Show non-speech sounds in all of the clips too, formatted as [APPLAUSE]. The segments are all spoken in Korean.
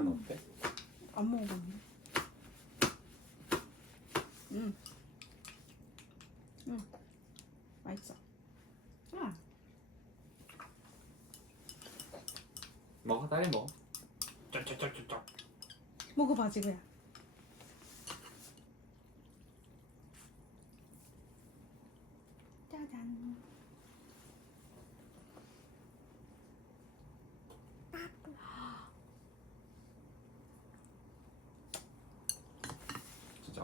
간은 어때? 안 먹어봤네. 음. 음. 맛있어. 아, 먹어 딸이 먹어 쩔쩔쩔쩔쩔 먹어봐 지금야. 짜잔.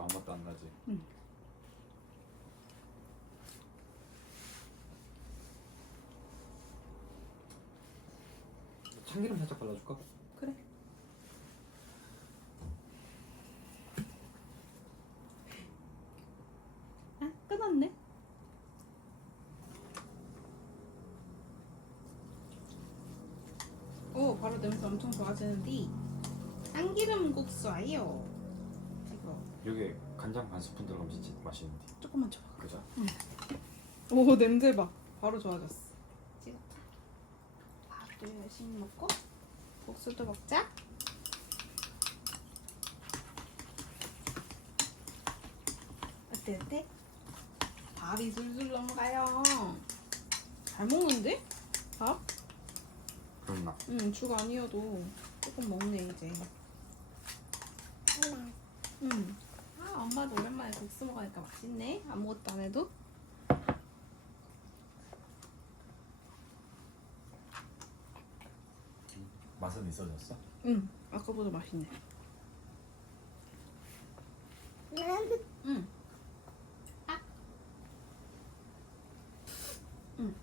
아무 맛도 안 나지 응. 참기름 살짝 발라줄까? 그래. 아, 끊었네. 오, 바로 냄새 엄청 좋아지는데. 참기름 국수예요. 이거 여기 간장 반 스푼 들어가면 진짜 맛있는데 조금만 줘봐. 그죠? 오, 냄새 봐. 바로 좋아졌어. 찍었다. 밥도 열심히 먹고 국수도 먹자. 어때 어때? 밥이 술술 넘어가요. 잘 먹는데? 밥? 그렇나? 응, 죽 아니어도 조금 먹네 이제. 응. 아, 엄마도 오랜만에 국수 먹으니까 맛있네. 아무것도 안 해도. 맛은 있어졌어? 응. 아까보다 맛있네. 응. 아. 응.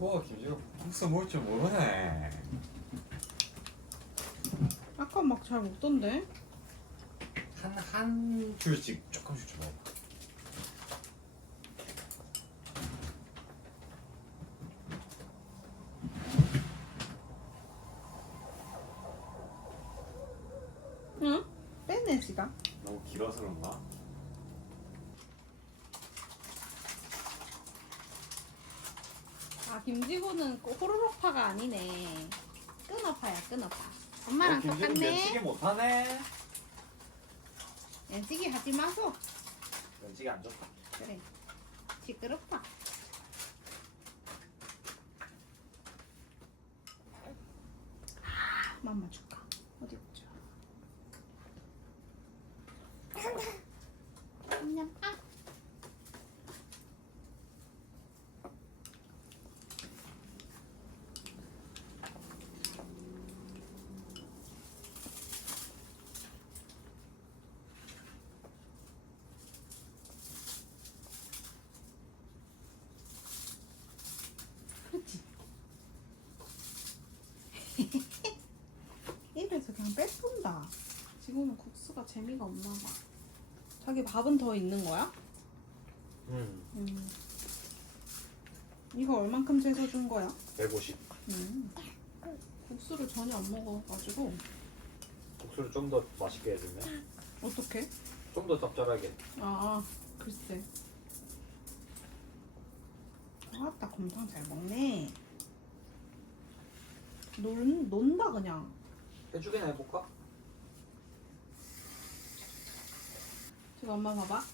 와 김지호 국수 먹을 줄 모르네 아까 막 잘 먹던데. 한 한 줄씩 조금씩 좀 먹어 응? 빼네 지가. 너무 길어서 그런가? 아 김지호는 꼭 호로록파가 아니네. 끊어파야 끊어파. 엄마랑 똑같네. 면치기 못하네 연치기 하지 마소. 면치기 안 좋다 그래. 시끄럽다. 아, 맘마 줄까? 어디 보자. 그냥 아. 그렇지. 입에서 그냥 뺏긴다. 지금은 국수가 재미가 없나 봐. 자기 밥은 더 있는 거야? 음 음. 이거 얼만큼 재서 준 거야? 150 음. 국수를 전혀 안 먹어가지고 국수를 좀 더 맛있게 해주면 어떻게? 좀 더 짭짤하게 아 글쎄. 아따 곰탕 잘 먹네. 논 논다 그냥. 해주기나 해볼까? 지금 엄마 봐봐.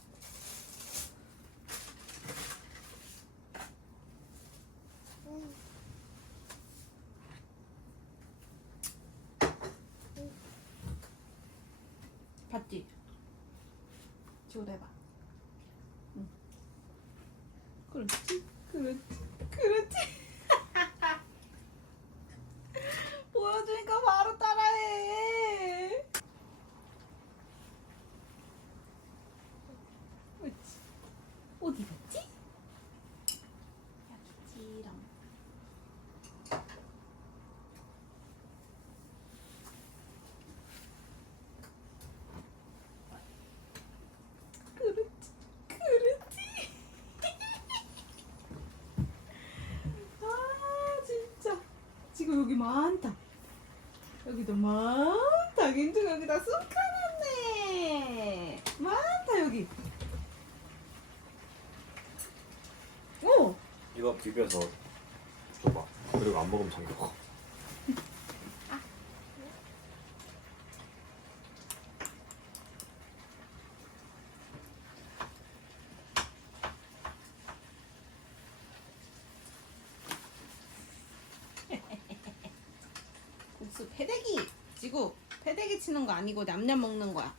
봤지? 지금 해봐. 응. 그렇지, 그렇지, 그렇지. 보여주니까 바로 따라해. 그렇지. 어디 갔지? 야지랑. 그렇지, 그렇지. 아 진짜. 지금 여기 많다. 여기도 많다. 김치 여기다 쑥 까놨네. 많다 여기. 이거 비벼서 줘봐. 그리고 안 먹으면 자기 먹어. 국수 패대기. 지구 치는 거 아니고 냠냠 먹는 거야.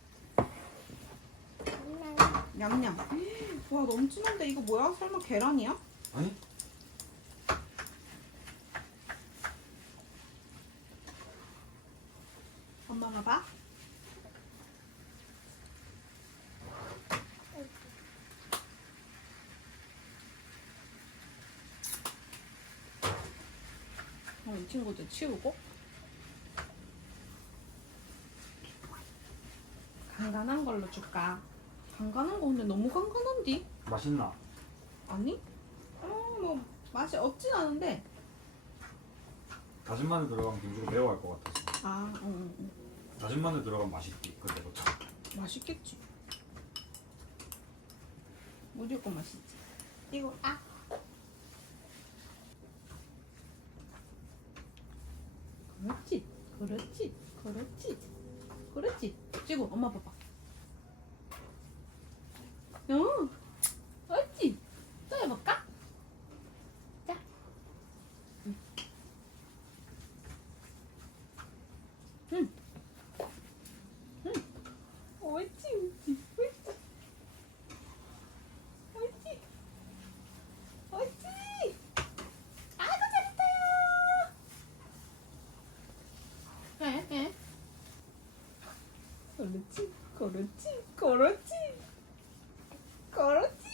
냠냠. [GASPS] 와 너무 진한데 이거 뭐야? 설마 계란이야? 아니? 엄마가 봐. 어, 이 친구들 치우고. 간간한 걸로 줄까? 간간한 거 근데 너무 간간한디? 맛있나? 아니? 어, 뭐 맛이 없진 않은데. 다진 마늘 들어가면 김주가 매워할 것 같아서. 아, 응, 응, 응. 다진 마늘 들어가면 맛있지 그때부터. 맛있겠지. 무조건 맛있지. 이거 아. 그렇지, 그렇지, 그렇지, 그렇지. 찍고 엄마 봐봐. 어, 옳지. 또 해볼까? 자. 응. 응. 응. 옳지, 옳지, 옳지. 옳지. 옳지. 아이고, 잘했어요. 에, 에. 그렇지, 그렇지, 그렇지. 그렇지.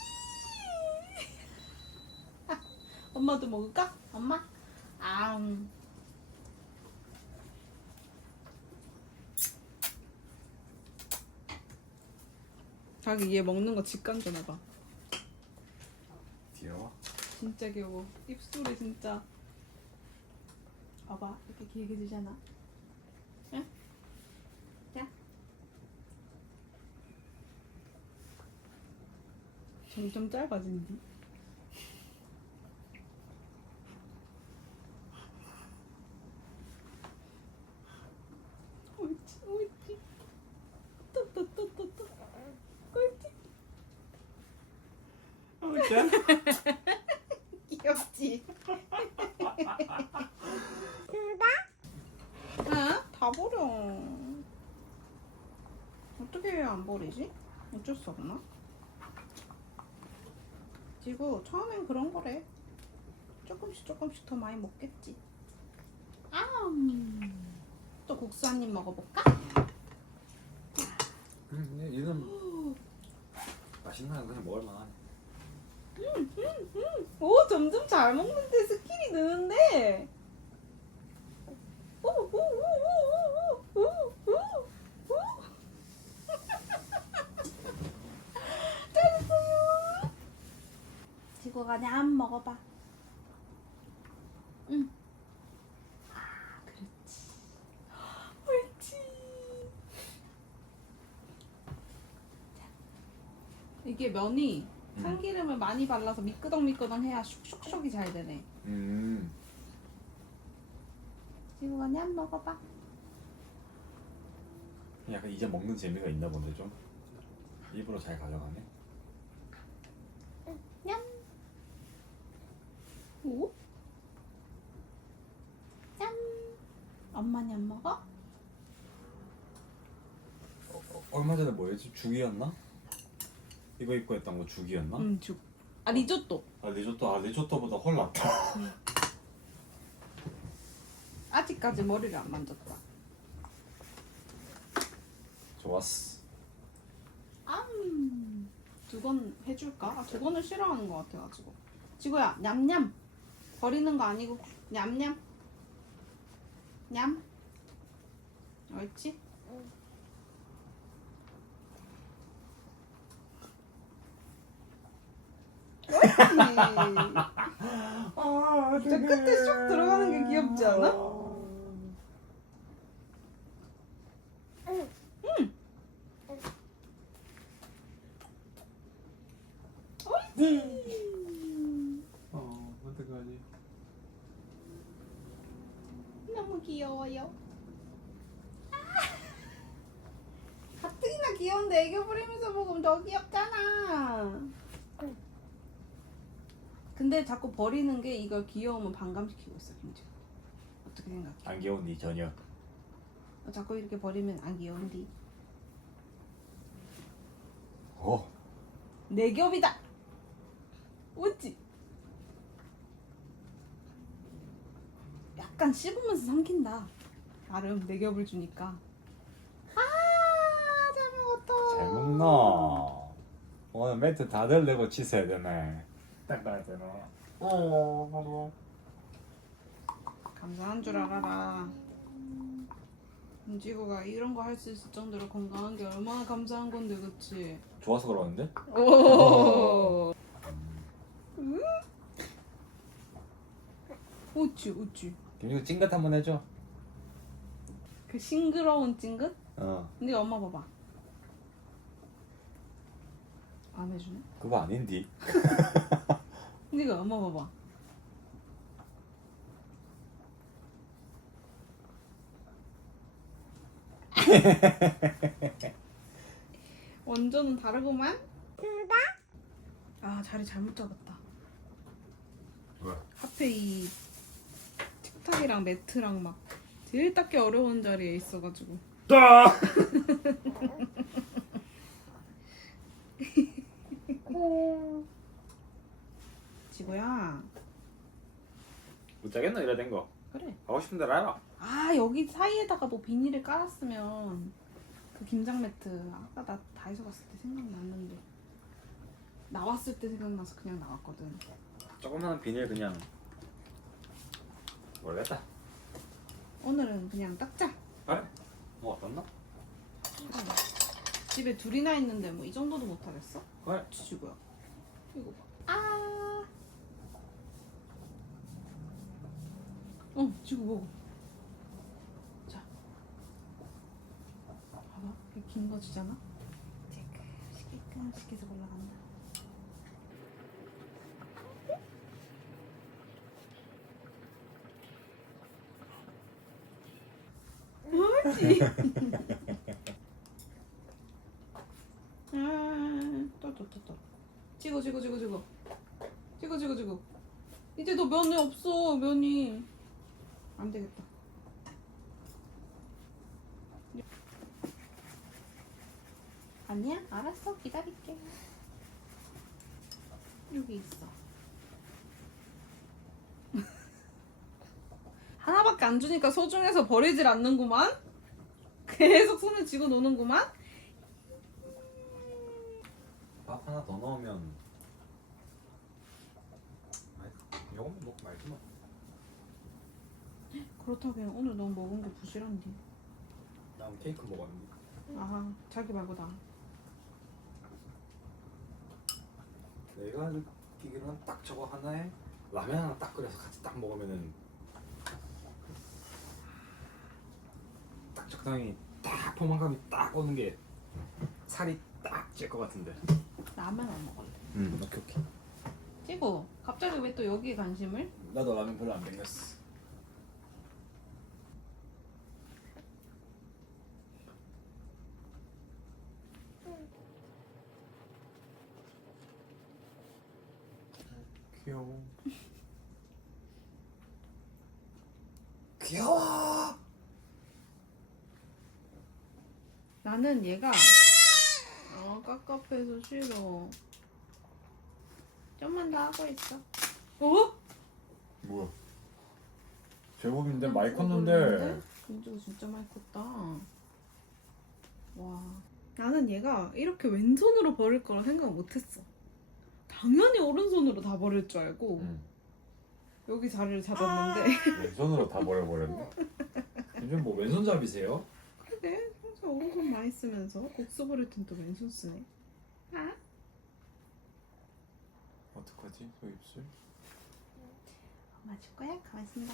아, 엄마도 먹을까? 엄마? 아, 음. 자기 얘 먹는 거 직관전해 봐. 귀여워. 진짜 귀여워. 입술이 진짜. 봐봐, 이렇게 길게 주잖아. 응? 자. 점점 짧아진디. 옳지, 옳지. 또, 또, 또, 또, 또. 옳지. [LAUGHS] 귀엽지? 아, 다 버려. 어떻게 해야 안 버리지? 어쩔 수 없나? 지구 처음엔 그런 거래. 조금씩 조금씩 더 많이 먹겠지. 아, 또 국수 한 입 먹어볼까? 음, 얘는 맛있나 그냥 먹을 만하네. 음, 음, 음. 오, 점점 잘 먹는데 스킬이 느는데. 오, 오, 오, 오, 오, 오, 오, 오. [LAUGHS] 잘했어요. 지고 가네 안 먹어봐. 응. 아, 그렇지. 옳지. 이게 면이 참기름을 많이 발라서 미끄덩미끄덩 해야 슉슉슉이 잘 되네. 음. 지구가 냠 먹어봐. 약간 이제 먹는 재미가 있나 본데 좀. 일부러 잘 가져가네. 냠. 오? 짠. 엄마 냠 먹어? 어, 어, 얼마 전에 뭐였지? 죽이었나? 이거 입고 했던 거 죽이었나? 응, 죽. 아, 리조또. 아 리조또 아 리조또보다 훨 낫다. 아직까지 머리를 안 만졌다. 좋았어. 음. 두건 해줄까? 아, 두건을 싫어하는 것 같아가지고. 지구야, 냠냠. 버리는 거 아니고, 냠냠. 냠. 옳지? 귀엽지? 아, 저 끝에 쑥 들어가는 게 귀엽지 않아? 응. 옳지. 어, 어떡하지? 너무 귀여워요. 아! 가뜩이나 귀여운데 애교 부리면서 먹으면 더 귀엽잖아. 근데 자꾸 버리는 게 이걸 귀여움을 반감시키고 있어 김지. 어떻게 생각해? 안 귀여운니 전혀. 어, 자꾸 이렇게 버리면 안 귀여운디. 어. 내 겹이다. 웃지? 약간 씹으면서 삼킨다. 나름 내 겹을 주니까. 아, 잘 먹었다. 잘 먹나? 오늘 매트 다들 내고 치서야 되네. 딱 봐야 되나? 어. 감사한 줄 알아라. 은지구가 이런 거 할 수 있을 정도로 건강한 게 얼마나 감사한 건데, 그치? 좋아서 그러는데? 오. 응? 웃지, 웃지. 김이거 찡긋 한번 해줘. 그 싱그러운 찡긋? 어. 근데 엄마 봐봐. 안 해주네? 그거 아닌디. [LAUGHS] 근데 이거 엄마 봐봐. [LAUGHS] 원조는 다르구만. 아 자리 잘못 잡았다. 왜? 앞에 이 식탁이랑 매트랑 막 제일 닦기 어려운 자리에 있어가지고. 따. [LAUGHS] 지구야. 못 자겠나 이래 된 거. 그래. 하고 싶은 대로 해라. 아 여기 사이에다가 뭐 비닐을 깔았으면 그 김장 매트 아까 나 다이소 갔을 때 생각났는데 나왔을 때 생각나서 그냥 나왔거든 조그마한 비닐 그냥 모르겠다. 오늘은 그냥 닦자 그래? 뭐 어떻나? 그래. 집에 둘이나 있는데 뭐 이 정도도 못하겠어? 그래. 지구야 이거 봐 아. 어 지구 먹어. 자. 봐봐 긴거 주잖아? 쬐끔씩 쬐끔씩 해서 올라간다. 뭐지? [LAUGHS] 아, 또 또 또 또. 찍어 찍어 찍어 찍어. 찍어 찍어 찍어. 이제 너 면이 없어 면이 안 되겠다. 아니야? 알았어. 기다릴게. 여기 있어. [LAUGHS] 하나밖에 안 주니까 소중해서 버리질 않는구만? 계속 손에 쥐고 노는구만? 밥 하나 더 넣으면 아이, 이거만 먹고 말지 뭐. 그렇다면 오늘 너 먹은 게 부실한데 난 케이크 먹었는데. 아 자기 말고 나 내가 느끼기로는 딱 저거 하나에 라면 하나 딱 끓여서 같이 딱 먹으면은 딱 적당히 딱 포만감이 딱 오는 게 살이 딱 찔 것 같은데. 라면 안 먹을래 음, 오케이 오케이. 찌고 갑자기 왜 또 여기에 관심을? 나도 라면 별로 안 땡겼어. 귀여워. 귀여워. 나는 얘가 어 깝깝해서 싫어 좀만 더 하고 있어 어? 뭐야? 제법인데 음, 많이 컸는데. 컸는데? 민주가 진짜 많이 컸다 와 나는 얘가 이렇게 왼손으로 버릴 거라 생각 못했어 당연히 오른손으로 다 버릴 줄 알고 응. 여기 자리를 잡았는데 [LAUGHS] 왼손으로 다 버려버렸네. 요즘 뭐 왼손잡이세요? 그래 항상 오른손 많이 쓰면서 국수 버릴 땐 또 왼손 쓰네 아? 어떡하지? 저 입술? 엄마 줄 거야? 가만 있습니다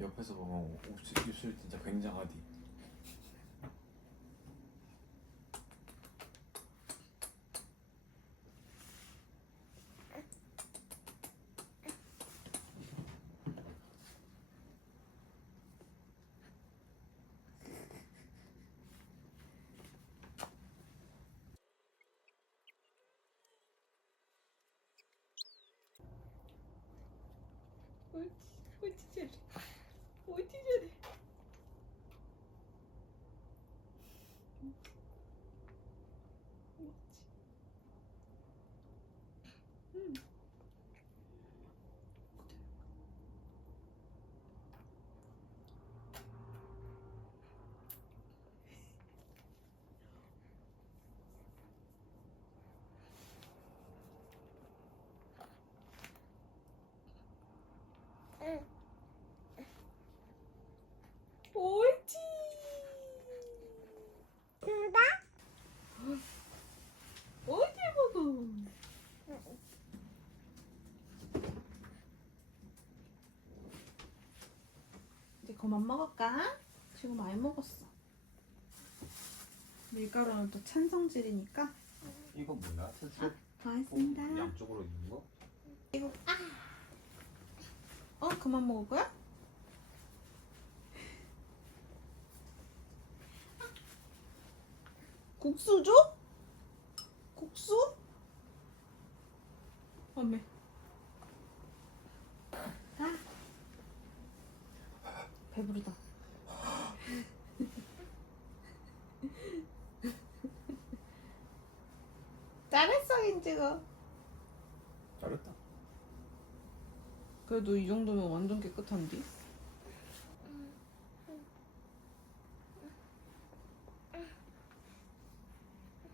옆에서 보면 입술, 입술 진짜 굉장하디. 옳지 옳지 잘해 옳지 잘해 옳지 음. 옳지 옳지 먹어 이제 그만 먹을까? 지금 많이 먹었어 밀가루는 또 찬성질이니까 이거 뭐야? 슬슬 다 했습니다 양쪽으로 있는 거? 이거 아. 어 그만 먹을 거야? 국수 줘? 국수? 어메. 배부르다. 잘했어 인지가. 잘했다 그래도 이 정도면 완전 깨끗한데?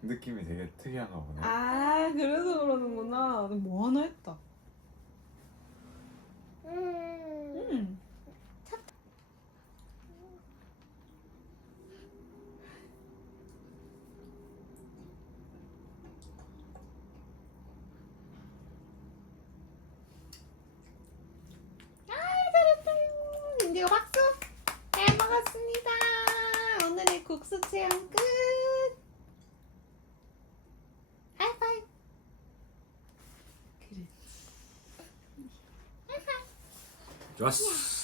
느낌이 되게 특이한가 보네 아 그래서 그러는구나. 뭐 하나 했다. 음. 아 잘했어요. 인디고 박수. 잘 먹었습니다. 오늘의 체험 끝. 하이파이브. 그래. 좋았어